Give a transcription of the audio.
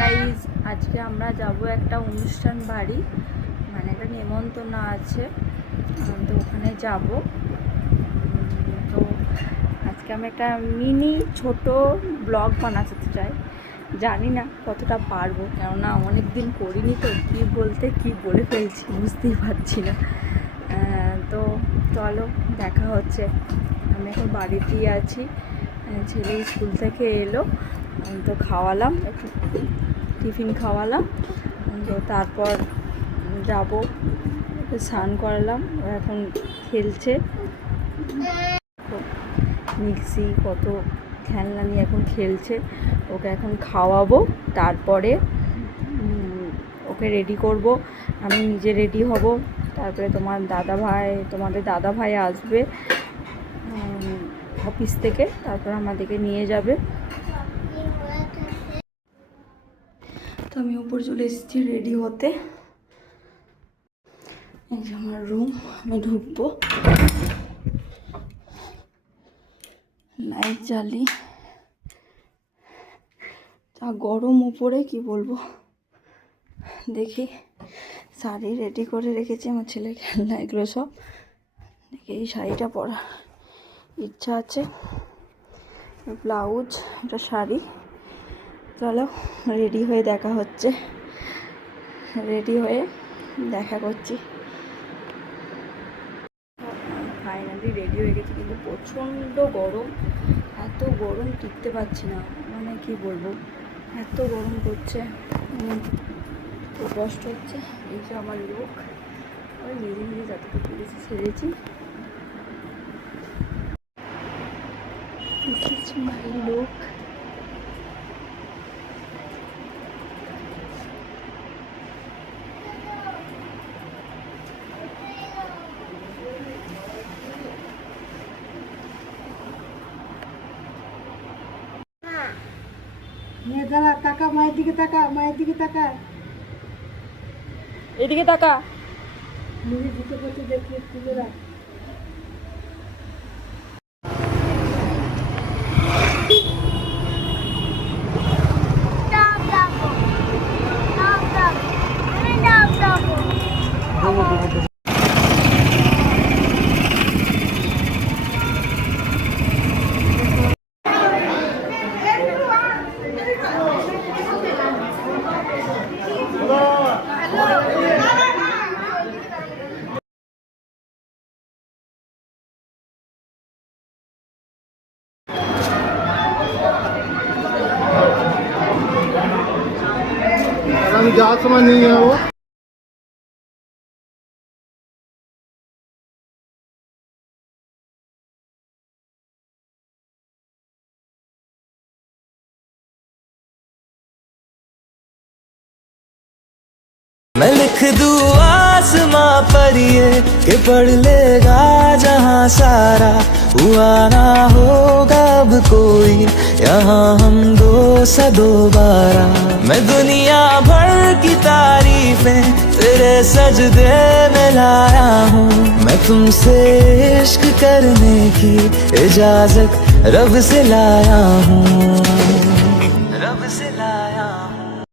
Guys, আজকে আমরা যাব একটা অনুষ্ঠান বাড়ি, মানে একটা নেমন্তন্ন আছে, তো ওখানে যাব। তো আজকে আমি একটা মিনি ছোট ব্লগ বানাতে চাই। জানি না কতটা পারবো, কেননা অনেক দিন করিনি, তো কী বলতে কী বলে ফেলছি বুঝতেই পারছি না। তো চলো, দেখা হচ্ছে। আমি এখন বাড়িতেই আছি, ছেলে স্কুল থেকে এলো, তো খাওয়ালাম, একটু টিফিন খাওয়ালাম, তো তারপর যাব, স্নান করালাম। এখন খেলছে, মিক্সি কত খেলনা নিয়ে এখন খেলছে। ওকে এখন খাওয়াবো, তারপরে ওকে রেডি করব, আমি নিজে রেডি হব। তারপরে তোমাদের দাদা ভাই আসবে অফিস থেকে, তারপর আমাদেরকে নিয়ে যাবে। তো আমি উপর চলে এসেছি রেডি হতে। এই যে আমার রুম, আমি ঢুকবো, লাইট জ্বালি। তা গরম উপরে কি বলবো। দেখি, শাড়ি রেডি করে রেখেছি, আমার ছেলে খেলনা এগুলো সব। দেখি এই শাড়িটা পরার ইচ্ছা আছে, ব্লাউজ, এটা শাড়ি। চলো রেডি হয়ে দেখা হচ্ছে, রেডি হয়ে দেখা করছি। ফাইনালি রেডি হয়ে গেছি, কিন্তু প্রচণ্ড গরম, এত গরম টিকতে পারছি না, মানে কি বলবো, এত গরম করছে, খুব কষ্ট হচ্ছে। এই যে আমার লোক, আমি নিজে নিজে যতটুকু বেশি সেরেছি। মাই লোক, দাঁড়া, তাকা, মায়ের দিকে তাকা, মায়ের দিকে তাকা, এদিকে তাকা। নিজে জুতো পথে দেখে তুলে রাখ। আমি যাওয়ার সময় নিয়ে যাবো। मैं लिख दूँ आसमां पर ये कि पढ़ लेगा जहाँ सारा, हुआ ना होगा अब कोई यहाँ हम दो सा दोबारा। मैं दुनिया भर की तारीफें तेरे सजदे में लाया हूँ, मैं तुमसे इश्क करने की इजाजत रब से लाया हूँ।